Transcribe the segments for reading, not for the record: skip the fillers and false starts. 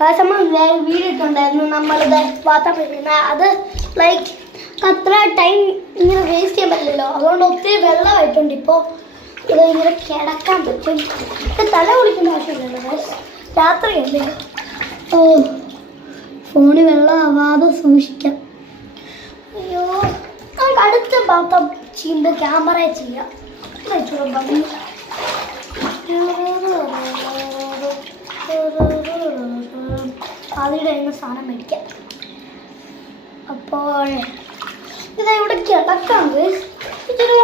കാരണം നമ്മൾ വീഡിയോ ഇട്ടുണ്ടായിരുന്നു നമ്മളിത് വാർത്ത പിടിക്കുന്ന അത് ലൈക്ക് അത്ര ടൈം ഇങ്ങനെ വേസ്റ്റ് ചെയ്യാൻ പറ്റില്ലല്ലോ. അതുകൊണ്ട് ഒത്തിരി വെള്ളമായിട്ടുണ്ട്. ഇപ്പോൾ ഇത് ഇങ്ങനെ കിടക്കാൻ പറ്റും. തല കുളിക്കേണ്ട ആവശ്യമില്ലല്ലോ. രാത്രിയല്ലേ. ഓ ഫോണിൽ വെള്ളം ആവാതെ സൂക്ഷിക്കാം. അയ്യോ നമുക്ക് അടുത്ത പാത്രം ചെയ്യുമ്പോൾ ക്യാമറയെ ചെയ്യാം. ആദ്യയുടെ കയ്യിൽ സാധനം മേടിക്കാം. അപ്പോൾ ഇതെവിടെ കിടക്കാം. ഇതൊരു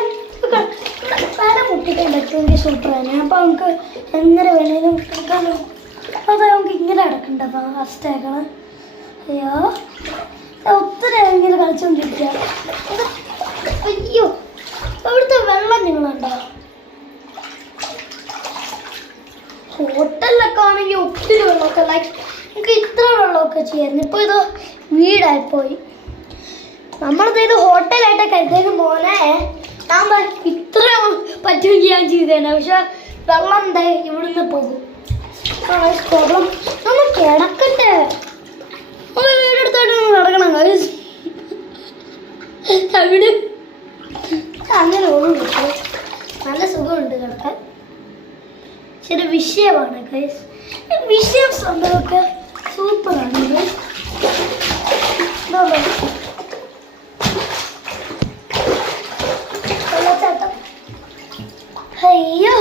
തല മുട്ടിക്കാൻ പറ്റുമെങ്കിൽ സൂപ്പർ തന്നെ. അപ്പോൾ നമുക്ക് എങ്ങനെ വേണേലും കിടക്കാമല്ലോ. അത് നമുക്ക് ഇങ്ങനെ കിടക്കണ്ട ഫസ്റ്റേക്കണം. അയ്യോ ഒത്തിരി ഇങ്ങനെ കളിച്ചുകൊണ്ടിരിക്കുക. അയ്യോ അവിടുത്തെ വെള്ളം നിങ്ങളുണ്ടോ? ഹോട്ടലിലൊക്കെ ആണെങ്കിൽ ഒത്തിരി വെള്ളമൊക്കെ ലൈക്ക് നമുക്ക് ഇത്ര വെള്ളമൊക്കെ ചെയ്യായിരുന്നു. ഇപ്പോൾ ഇത് വീടായിപ്പോയി. നമ്മളിത് ഹോട്ടലായിട്ടൊക്കെ കരുതേന് മോനെ ഞാൻ ഇത്ര പറ്റുമെങ്കിൽ ഞാൻ ചെയ്തേനെ. പക്ഷെ വെള്ളം എന്തായി ഇവിടുന്ന് പോകും. പ്രോബ്ലം നമ്മൾ കിടക്കട്ടെ. വീടെടുത്തോട്ട് കിടക്കണം. അവിടെ അങ്ങനെ ഓടും. നല്ല സുഖമുണ്ട് കിടക്കാൻ. ശരി വിഷയമാണ് ഗൈസ്. വിഷയം സംഭവമൊക്കെ സൂപ്പറാണ് ഗൈസ്. വെള്ളച്ചാട്ടം. അയ്യോ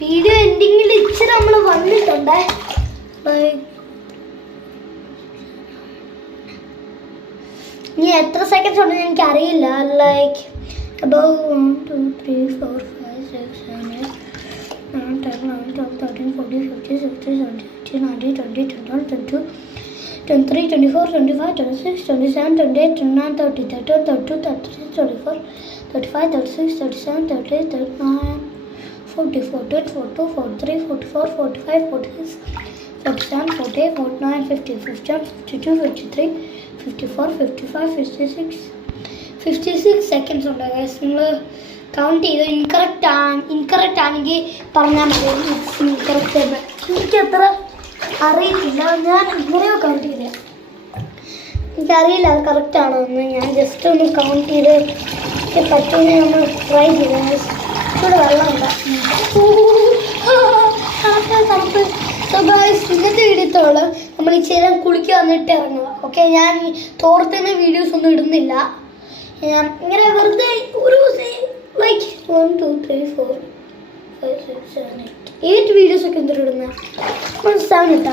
വീഡിയോ എൻഡിങ്ങിൽ ഇച്ചിരി നമ്മൾ വന്നിട്ടുണ്ടേ. ഇനി എത്ര സെക്കൻഡ്സ് ഉണ്ടെന്ന് എനിക്കറിയില്ല. ലൈക്ക് about 1 2 3 4 5 6 7 8 9 10 11 12 13 14 15 16 17 18 19 20 21 22 23 24 25 26 27 28 29 30 31 32 33 34 35 36 37 38 39 40 41 42 43 44 45 46 47 48 49 50 51 52 53 54 55 56 56 സെക്കൻഡ്സ് ഉണ്ട് ഗൈസ്. നിങ്ങൾ കൗണ്ട് ചെയ്ത് ഇൻകറക്റ്റ് ആണെങ്കിൽ പറഞ്ഞാൽ മതി. ഇൻകറക്റ്റ് തന്നെ എനിക്ക് അത്ര അറിയത്തില്ല. ഞാൻ ഇങ്ങനെയോ കൗണ്ട് ചെയ്തേ. എനിക്കറിയില്ല അത് കറക്റ്റ് ആണോ എന്ന്. ഞാൻ ജസ്റ്റ് ഒന്ന് കൗണ്ട് ചെയ്ത് പറ്റുമെങ്കിൽ നമ്മൾ ട്രൈ ചെയ്തേ. ഇവിടെ വെള്ളമുണ്ട്. ഇന്നത്തെ വീഡിയോത്തോളം നമ്മൾ ഈ ചേരാൻ കുളിക്കാൻ വന്നിട്ട് ഇറങ്ങുക. ഓക്കെ ഞാൻ ഈ തോർത്തുന്ന വീഡിയോസ് ഒന്നും ഇടുന്നില്ല. ഇങ്ങനെ വെറുതെ ഒരു ലൈക്ക് 1 2 3 4 5 6 7 8 വീഡിയോസൊക്കെ എന്തിടുന്ന 7 ഇട്ടാൽ